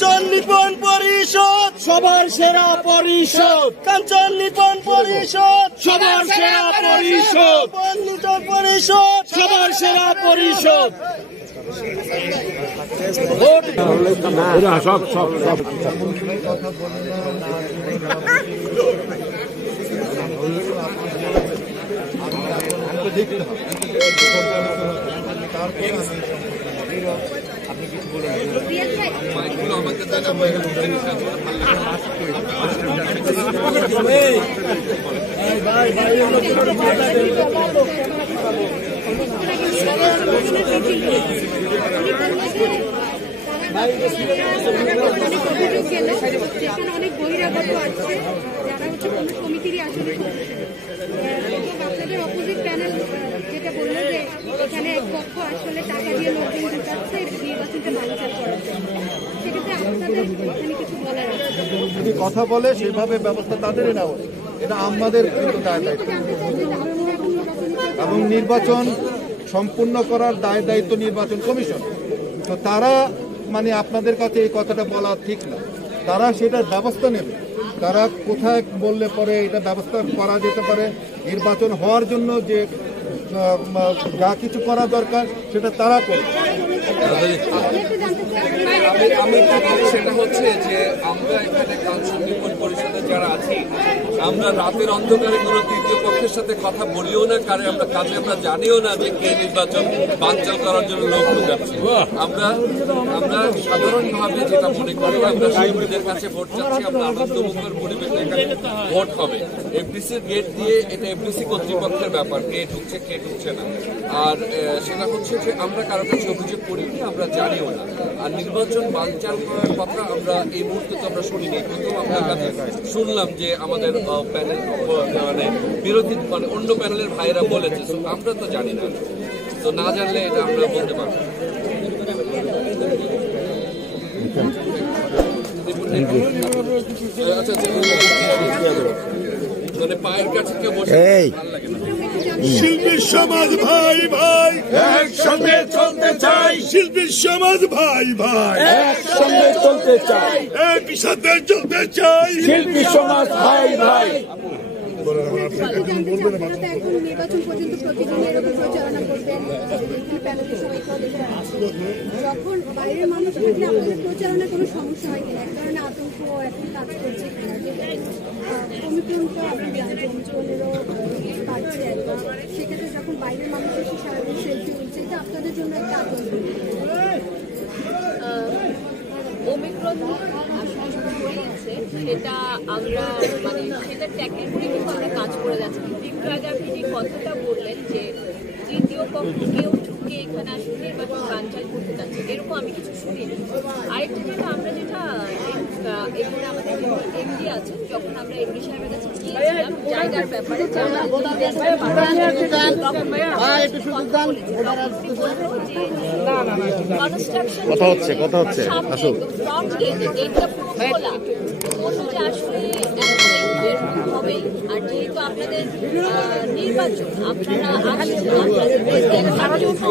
কাঞ্চন নিপন পরিষদ সবার সেরা পরিষদ, কাঞ্চন নিপন পরিষদ সবার সেরা পরিষদ, নিপন পরিষদ সবার সেরা পরিষদ। সব সব সব আপনি কিছু বলেন অনেক বহিরাগত আছে যারা হচ্ছে কোনো সমিতিরই আসলে আপনাদের অপোজিট প্যানেল যেটা বললো যে এখানে এক পক্ষ আসলে টাকা দিয়ে লোকজন ঢুকাচ্ছে নির্বাচনকে বানচাল করার জন্য, সেক্ষেত্রে আপনাদের এখানে কিছু বলার আছে? যদি কথা বলে সেভাবে ব্যবস্থা তাদেরই নেওয়া, এটা আমাদের কিন্তু দায় দায়িত্ব, এবং নির্বাচন সম্পূর্ণ করার দায় দায়িত্ব নির্বাচন কমিশন। তো তারা মানে আপনাদের কাছে এই কথাটা বলা ঠিক না, তারা সেটার ব্যবস্থা নেবে। তারা কোথায় বললে পরে এটা ব্যবস্থা করা যেতে পারে, নির্বাচন হওয়ার জন্য যে যা কিছু করা দরকার সেটা তারা করবে। সেটা হচ্ছে যে আমরা এখানে কাঞ্চন নিপন পরিষদের যারা আছি, আমরা রাতের অন্ধকারে কোনো তৃতীয় পক্ষের সাথে কথা বলিও না, কারণ আমরা কাজে আমরা জানিও না যে কে নির্বাচন বানচাল করার জন্য লোক ঢুকাচ্ছে। আমরা সাধারণভাবে যেটা মনে করি, আমরা শিল্পীদের কাছে ভোট চাচ্ছি, আমরা আনন্দমুখর পরিবেশে এখানে ভোট হবে। এফডিসির গেট দিয়ে এটা এফডিসি কর্তৃপক্ষের ব্যাপার, কে ঢুকছে কে ঢুকছে না। আর সেটা হচ্ছে যে আমরা কারো কাছে অভিযোগ করিনি, আমরা জানিও না। আর নির্বাচন বানচাল করার কথা আমরা এই মুহূর্তে তো আমরা শুনিনি, প্রথম আপনার কাছে শুনলাম যে আমাদের প্যানেল মানে বিরোধী মানে অন্য প্যানেলের ভাইরা বলেছে, আমরা তো জানি না, তো না জানলে এটা আমরা বলতে পারবো। আচ্ছা মানে পায়ের কাছে কেউ বসে ভালো লাগে না। শিল্পী সমাজ ভাই ভাই একসঙ্গে চলতে চাই, শিল্পী সমাজ ভাই ভাই একসঙ্গে চলতে চাই, একই সাথে চলতে চাই, শিল্পী সমাজ ভাই ভাই। নির্বাচন পর্যন্ত প্রতিদিন এরকম প্রচারণা করবেন, যখন বাইরের মানুষ থাকলে আপনাদের প্রচারণায় কোনো সমস্যা হয় কিনা, এক ধরনের আতঙ্ক এখন কাজ করছে কিনা, অমিক্রণটা অঞ্চলেরও বাড়ছে, সেক্ষেত্রে যখন বাইরের মানুষ এসে সারাদিন সেলফি উঠছে, এটা আপনাদের জন্য একটা আতঙ্ক। ওমিক্রন হয়েছে সেটা আমরা মানে সেটা ট্যাকেল করে কিন্তু আমরা কাজ করে যাচ্ছি। কিন্তু আগে আপনি যে কথাটা বললেন যে তৃতীয় পক্ষ কেউ ঢুকে এখানে আসলে নির্বাচন বানচাল করতে যাচ্ছে, এরকম আমি কিছু শুনিনি। আরেকটা যেটা আমরা যেটা এখানে আমাদের এমডি আছেন, যখন আমরা এমডি সাহেবের কাছে গিয়েছিলাম জায়গার ব্যাপারে কথা হচ্ছে আসুন হবে। আর যেহেতু আপনাদের নির্বাচন আপনারা আসছেন, আপনাদের